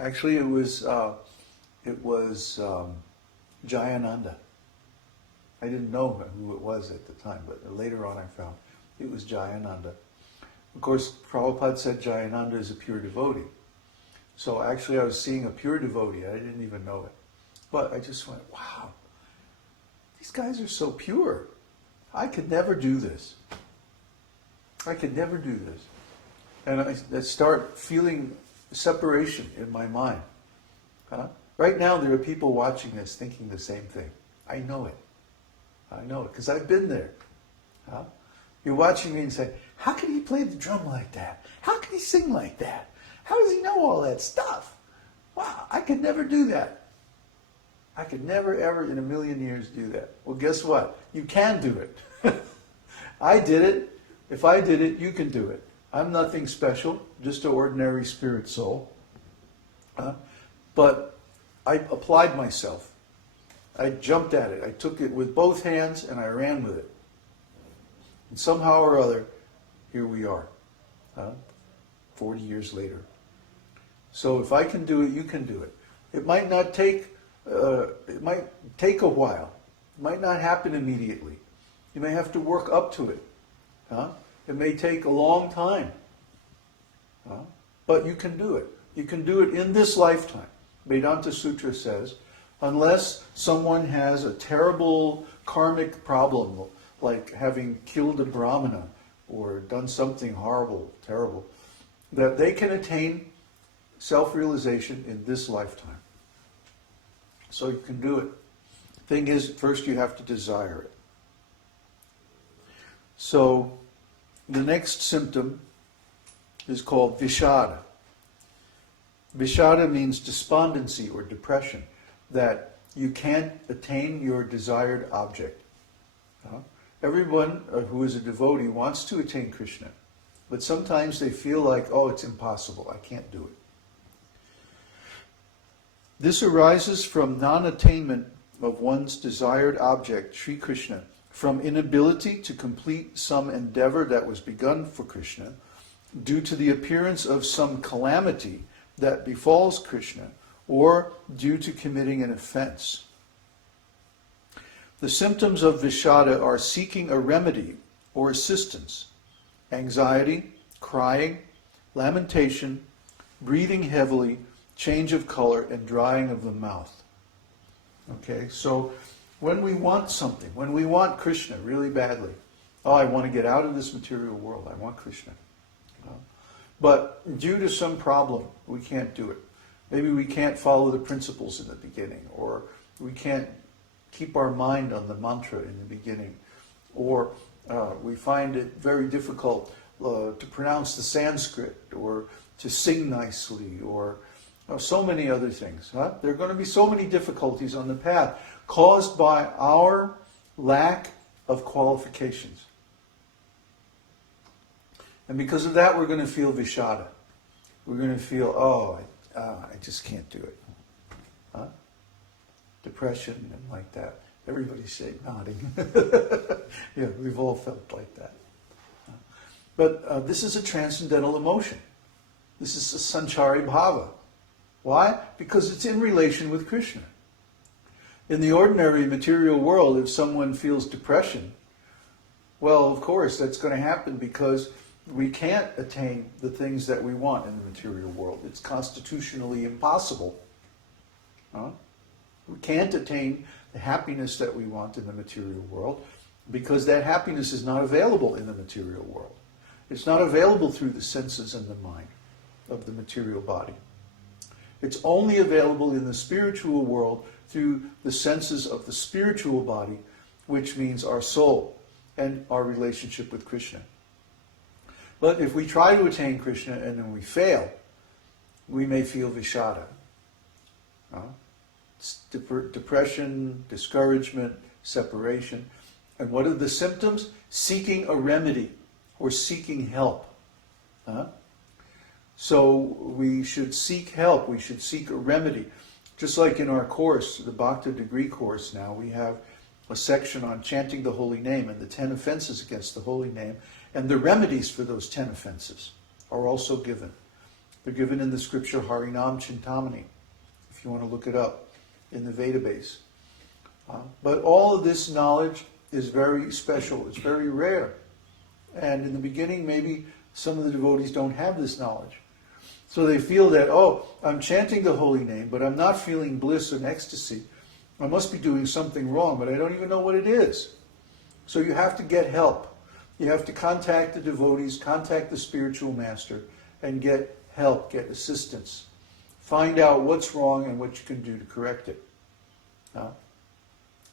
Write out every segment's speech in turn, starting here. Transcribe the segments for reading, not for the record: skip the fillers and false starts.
Actually, it was Jayananda. I didn't know who it was at the time, but later on I found it was Jayananda. Of course, Prabhupada said Jayananda is a pure devotee. So actually I was seeing a pure devotee. I didn't even know it. But I just went, wow, these guys are so pure. I could never do this. I could never do this. And I start feeling separation in my mind. Huh? Right now there are people watching this thinking the same thing. I know it. I know it, because I've been there. Huh? You're watching me and say, how can he play the drum like that? How can he sing like that? How does he know all that stuff? Wow, I could never do that. I could never, ever in a million years do that. Well, guess what? You can do it. I did it. If I did it, you can do it. I'm nothing special, just an ordinary spirit soul. But I applied myself. I jumped at it. I took it with both hands and I ran with it. And somehow or other, here we are, 40 years later. So if I can do it, you can do it. It might not take, it might take a while. It might not happen immediately. You may have to work up to it. It may take a long time. But you can do it. You can do it in this lifetime. Vedanta Sutra says, unless someone has a terrible karmic problem, like having killed a brahmana or done something horrible, terrible, that they can attain self-realization in this lifetime. So you can do it. Thing is, first you have to desire it. So the next symptom is called Vishada. Vishada means despondency or depression, that you can't attain your desired object. Everyone who is a devotee wants to attain Krishna, but sometimes they feel like, oh, it's impossible, I can't do it. This arises from non-attainment of one's desired object, Sri Krishna, from inability to complete some endeavor that was begun for Krishna, due to the appearance of some calamity that befalls Krishna, or due to committing an offense. The symptoms of Vishada are seeking a remedy or assistance, anxiety, crying, lamentation, breathing heavily, change of color, and drying of the mouth. Okay, so when we want something, when we want Krishna really badly, oh, I want to get out of this material world, I want Krishna. But due to some problem, we can't do it. Maybe we can't follow the principles in the beginning, or we can't keep our mind on the mantra in the beginning, or we find it very difficult to pronounce the Sanskrit, or to sing nicely, or so many other things. There are going to be so many difficulties on the path caused by our lack of qualifications. And because of that, we're going to feel Vishada. We're going to feel, oh, I just can't do it. Depression and like that. Everybody's nodding. Yeah, we've all felt like that. But this is a transcendental emotion. This is a sanchari bhava. Why? Because it's in relation with Krishna. In the ordinary material world, if someone feels depression, well, of course, that's going to happen because we can't attain the things that we want in the material world. It's constitutionally impossible. We can't attain the happiness that we want in the material world because that happiness is not available in the material world. It's not available through the senses and the mind of the material body. It's only available in the spiritual world through the senses of the spiritual body, which means our soul and our relationship with Krishna. But if we try to attain Krishna and then we fail, we may feel Vishada. Depression, discouragement, separation. And what are the symptoms? Seeking a remedy or seeking help. So we should seek help, we should seek a remedy. Just like in our course, the Bhakti degree course now, we have a section on chanting the holy name and the 10 offenses against the holy name, and the remedies for those 10 offenses are also given. They're given in the scripture Harinam Chintamani, if you want to look it up in the Veda base. But all of this knowledge is very special. It's very rare. And in the beginning, maybe some of the devotees don't have this knowledge. So they feel that, oh, I'm chanting the holy name, but I'm not feeling bliss and ecstasy. I must be doing something wrong, but I don't even know what it is. So you have to get help. You have to contact the devotees, contact the spiritual master, and get help, get assistance. Find out what's wrong and what you can do to correct it.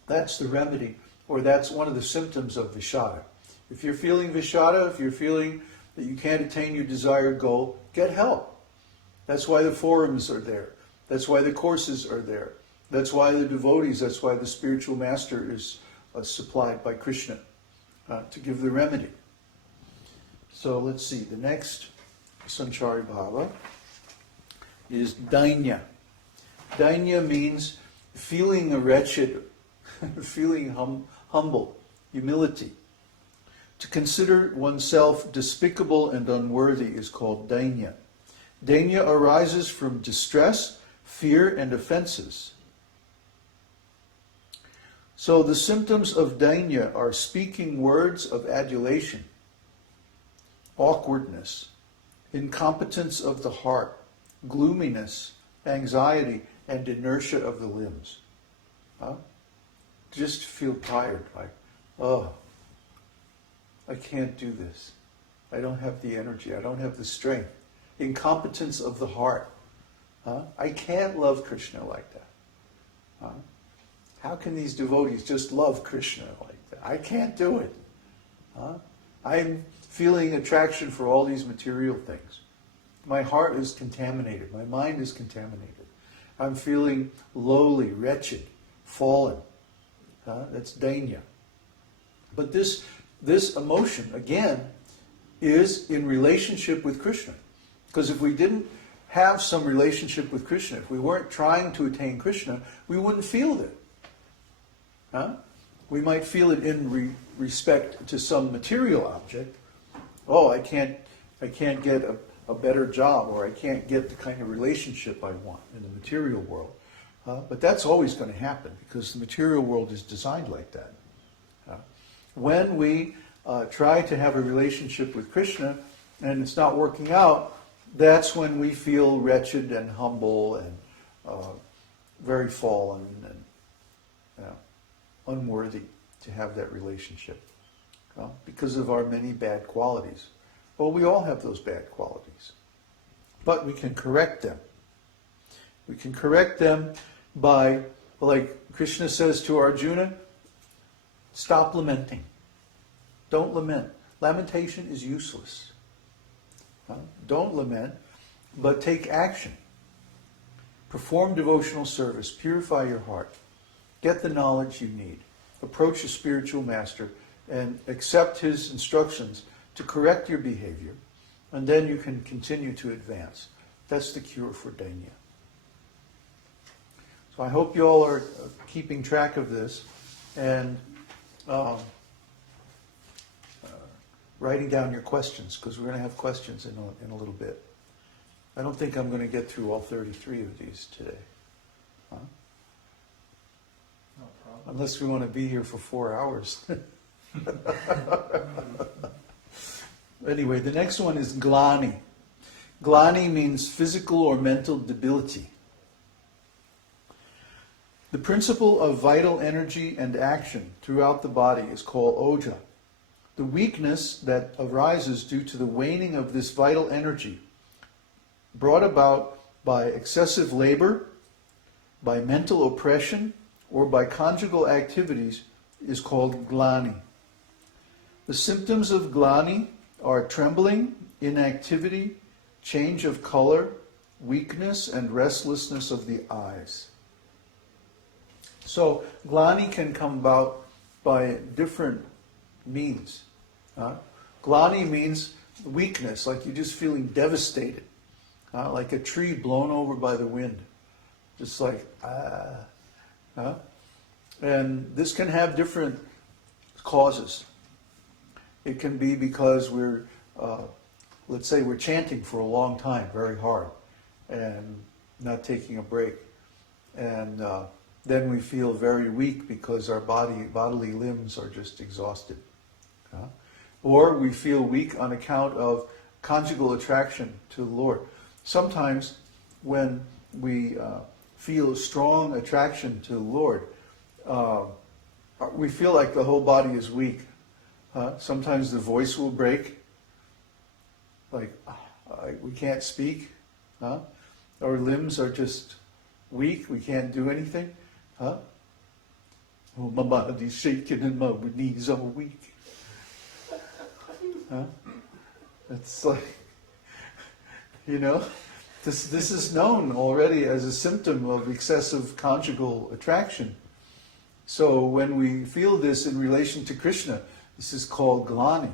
That's the remedy, or that's one of the symptoms of Vishada. If you're feeling Vishada, if you're feeling that you can't attain your desired goal, get help. That's why the forums are there. That's why the courses are there. That's why the devotees, that's why the spiritual master is supplied by Krishna to give the remedy. So let's see, the next Sanchari Bhava is Dainya. Dainya means feeling wretched, feeling humble, humility. To consider oneself despicable and unworthy is called Dainya. Dainya arises from distress, fear, and offenses. So the symptoms of Dainya are speaking words of adulation, awkwardness, incompetence of the heart, gloominess, anxiety, and inertia of the limbs. Just feel tired, like, oh, I can't do this. I don't have the energy. I don't have the strength. Incompetence of the heart. I can't love Krishna like that. How can these devotees just love Krishna like that? I can't do it. I'm feeling attraction for all these material things. My heart is contaminated. My mind is contaminated. I'm feeling lowly, wretched, fallen. That's Dainya. But this emotion, again, is in relationship with Krishna. Because if we didn't have some relationship with Krishna, if we weren't trying to attain Krishna, we wouldn't feel it. We might feel it in respect to some material object. Oh, I can't get a better job, or I can't get the kind of relationship I want in the material world. But that's always going to happen, because the material world is designed like that. When we try to have a relationship with Krishna and it's not working out, that's when we feel wretched and humble and very fallen and unworthy to have that relationship because of our many bad qualities. Well, we all have those bad qualities, but we can correct them. We can correct them by, like Krishna says to Arjuna, stop lamenting. Don't lament. Lamentation is useless. Don't lament, but take action. Perform devotional service. Purify your heart. Get the knowledge you need. Approach a spiritual master and accept his instructions to correct your behavior, and then you can continue to advance. That's the cure for Dainya. So I hope you all are keeping track of this and writing down your questions, because we're going to have questions in a little bit. I don't think I'm going to get through all 33 of these today. No problem. Unless we want to be here for 4 hours. Anyway, the next one is glani. Glani means physical or mental debility. The principle of vital energy and action throughout the body is called oja. The weakness that arises due to the waning of this vital energy, brought about by excessive labor, by mental oppression, or by conjugal activities, is called glani. The symptoms of glani are trembling, inactivity, change of color, weakness, and restlessness of the eyes. So glani can come about by different means. Glani means weakness, like you're just feeling devastated, like a tree blown over by the wind, just like and this can have different causes. It can be because we're let's say we're chanting for a long time, very hard, and not taking a break. And then we feel very weak because our bodily limbs are just exhausted. Or we feel weak on account of conjugal attraction to the Lord. Sometimes when we feel strong attraction to the Lord, we feel like the whole body is weak. Sometimes the voice will break, like we can't speak. Our limbs are just weak, we can't do anything. Oh, my body's shaking and my knees are weak. It's like, this is known already as a symptom of excessive conjugal attraction. So when we feel this in relation to Krishna, this is called glani.